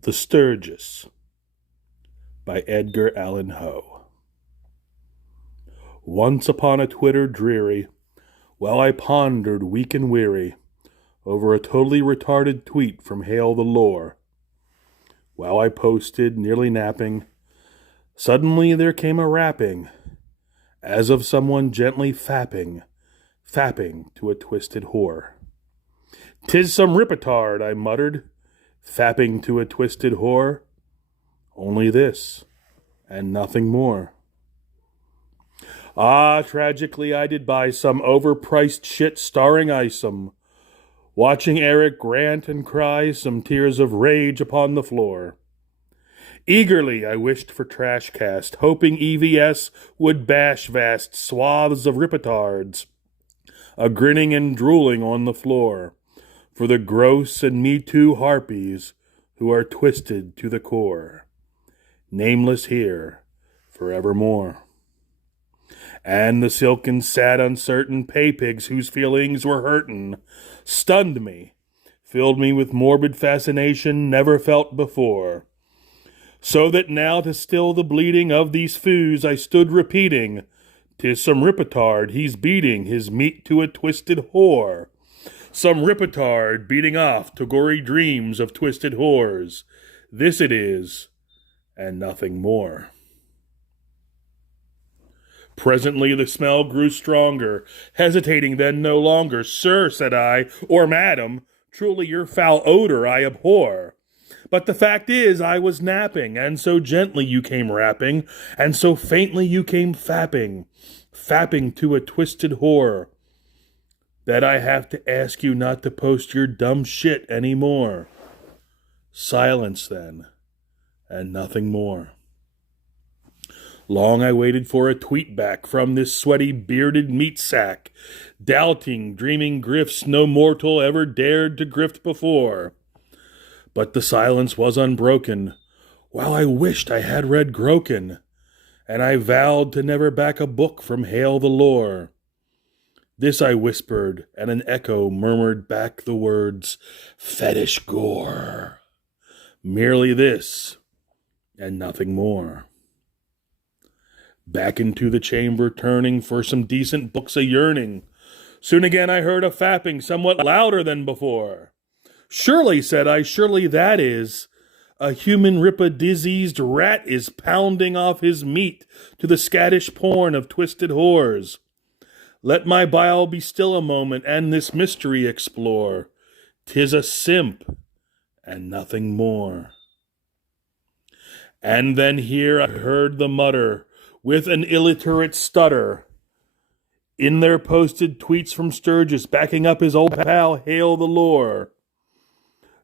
The Sturgis by Edgar Allan Poe. Once upon a Twitter dreary, while I pondered weak and weary over a totally retarded tweet from Hale the Lore, while I posted, nearly napping, suddenly there came a rapping, as of someone gently fapping to a twisted whore. "'Tis some ripetard," I muttered, fapping to a twisted whore. Only this, and nothing more. Ah, tragically I did buy some overpriced shit starring Isom, watching Eric grant and cry some tears of rage upon the floor. Eagerly I wished for Trashcast, hoping EVS would bash vast swaths of ripetards, a grinning and drooling on the floor, for the gross and Me Too harpies who are twisted to the core, nameless here forevermore. And the silken, sad, uncertain pay-pigs whose feelings were hurtin' stunned me, filled me with morbid fascination never felt before. So that now to still the bleeding of these foos I stood repeating, "'Tis some ripetard, he's beating his meat to a twisted whore. Some ripetard beating off to gory dreams of twisted whores. This it is, and nothing more." Presently the smell grew stronger, hesitating then no longer. "Sir," said I, "or madam, truly your foul odor I abhor. But the fact is I was napping, and so gently you came rapping, and so faintly you came fapping to a twisted whore, that I have to ask you not to post your dumb shit any more." Silence then, and nothing more. Long I waited for a tweet back from this sweaty, bearded meat sack, doubting, dreaming grifts no mortal ever dared to grift before. But the silence was unbroken, while I wished I had read Groken, and I vowed to never back a book from Hale the Lore. This I whispered, and an echo murmured back the words, "Fetish gore." Merely this, and nothing more. Back into the chamber turning for some decent books a-yearning. Soon again I heard a fapping somewhat louder than before. "Surely," said I, "surely that is a human rip-a-diseased rat is pounding off his meat to the scattish porn of twisted whores. Let my bile be still a moment and this mystery explore. 'Tis a simp, and nothing more." And then here I heard the mutter, with an illiterate stutter, in their posted tweets from Sturgis, backing up his old pal Hale the Lore.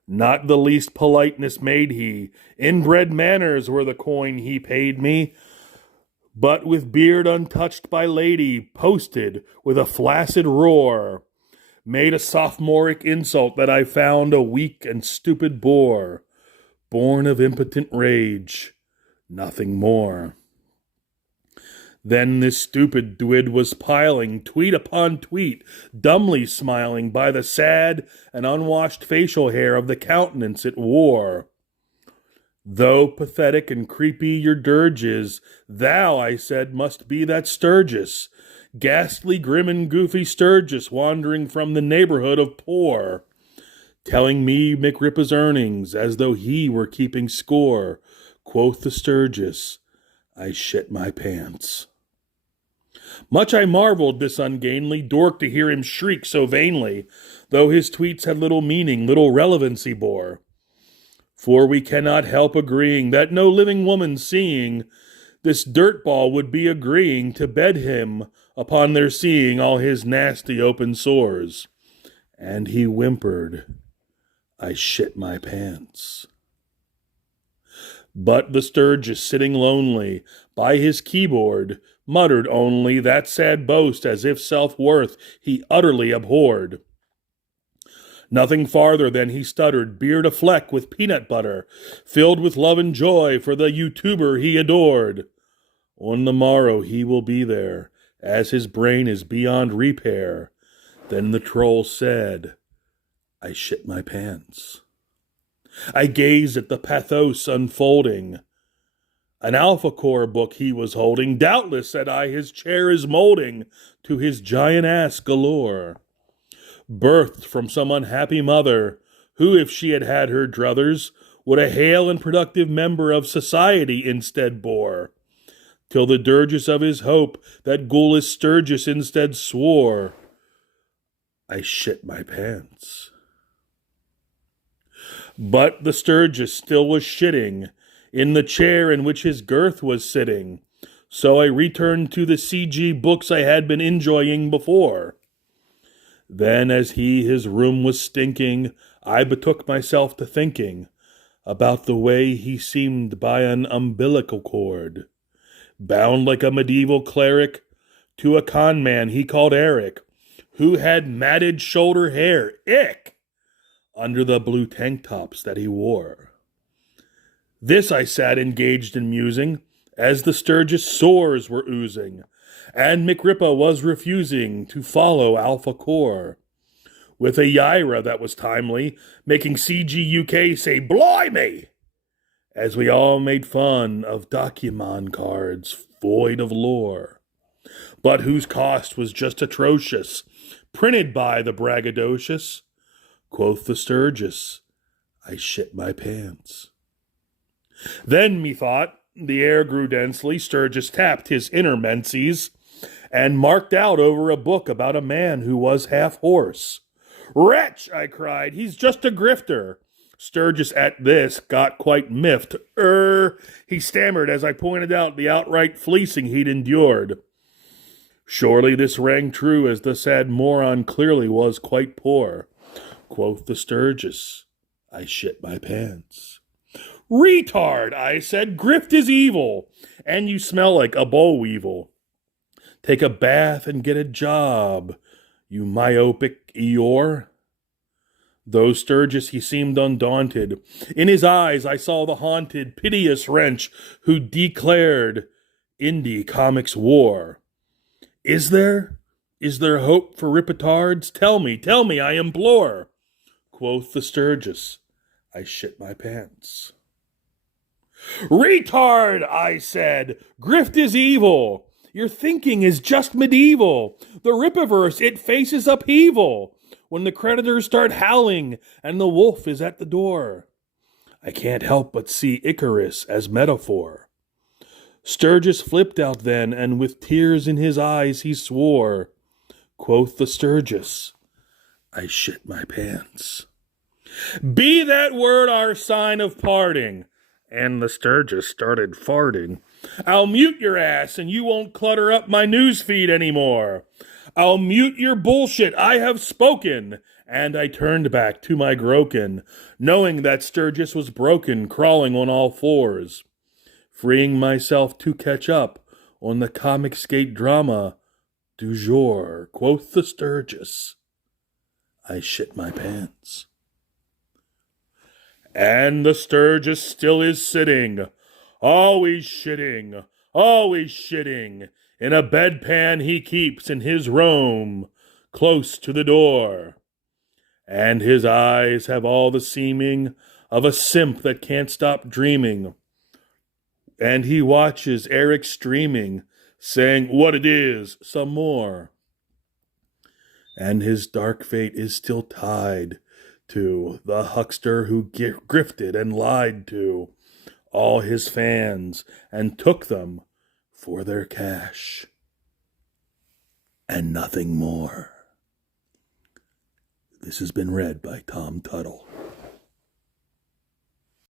Not the least politeness made he, inbred manners were the coin he paid me, but with beard untouched by lady, posted with a flaccid roar, made a sophomoric insult that I found a weak and stupid bore, born of impotent rage, nothing more. Then this stupid dwid was piling tweet upon tweet, dumbly smiling by the sad and unwashed facial hair of the countenance it wore. "Though pathetic and creepy your dirge is, thou," I said, "must be that Sturgis, ghastly, grim, and goofy Sturgis, wandering from the neighborhood of poor, telling me McRippa's earnings as though he were keeping score." Quoth the Sturgis, "I shit my pants." Much I marveled this ungainly dork to hear him shriek so vainly, though his tweets had little meaning, little relevancy bore. For we cannot help agreeing that no living woman seeing this dirtball would be agreeing to bed him upon their seeing all his nasty open sores. And he whimpered, "I shit my pants." But the Sturgis, sitting lonely by his keyboard, muttered only that sad boast as if self-worth he utterly abhorred. Nothing farther than he stuttered, beard afleck with peanut butter, filled with love and joy for the YouTuber he adored. On the morrow he will be there, as his brain is beyond repair. Then the troll said, "I shit my pants." I gazed at the pathos unfolding. An Alpha Core book he was holding. Doubtless, said I, his chair is molding to his giant ass galore. Birthed from some unhappy mother, who, if she had had her druthers, would a hale and productive member of society instead bore, till the dirges of his hope that ghoulish Sturgis instead swore. I shit my pants. But the Sturgis still was shitting in the chair in which his girth was sitting, so I returned to the CG books I had been enjoying before. Then, as his room was stinking, I betook myself to thinking about the way he seemed by an umbilical cord, bound like a medieval cleric to a con man he called Eric, who had matted shoulder hair, ick, under the blue tank tops that he wore. This I sat engaged in musing, as the Sturgis sores were oozing, and McRippa was refusing to follow Alpha Core, with a Yaira that was timely, making CGUK say, "Blimey!" as we all made fun of Documon cards void of lore, but whose cost was just atrocious, printed by the braggadocious. Quoth the Sturgis, I shit my pants. Then, methought, the air grew densely. Sturgis tapped his inner menses and marked out over a book about a man who was half horse. Wretch, I cried, he's just a grifter. Sturgis at this got quite miffed. He stammered as I pointed out the outright fleecing he'd endured. Surely this rang true, as the sad moron clearly was quite poor. Quoth the Sturgis, I shit my pants. Retard, I said, grift is evil, and you smell like a boll weevil. Take a bath and get a job, you myopic Eeyore. Though Sturgis he seemed undaunted, in his eyes I saw the haunted, piteous wrench who declared Indie Comics war. Is there hope for ripitards? Tell me, I implore. Quoth the Sturgis, I shit my pants. Retard, I said, grift is evil. Your thinking is just medieval. The Ripiverse, it faces upheaval when the creditors start howling and the wolf is at the door. I can't help but see Icarus as metaphor. Sturgis flipped out then, and with tears in his eyes he swore. Quoth the Sturgis, I shit my pants. Be that word our sign of parting. And the Sturgis started farting. I'll mute your ass and you won't clutter up my news feed anymore. I'll mute your bullshit, I have spoken. And I turned back to my Groken, knowing that Sturgis was broken, crawling on all fours, freeing myself to catch up on the comic skate drama du jour. Quoth the Sturgis, I shit my pants. And the Sturgis still is sitting, always shitting, in a bedpan he keeps in his room, close to the door. And his eyes have all the seeming of a simp that can't stop dreaming. And he watches Eric streaming, saying, what it is, some more. And his dark fate is still tied to the huckster who grifted and lied to all his fans and took them for their cash and nothing more. This has been read by Tom Tuttle.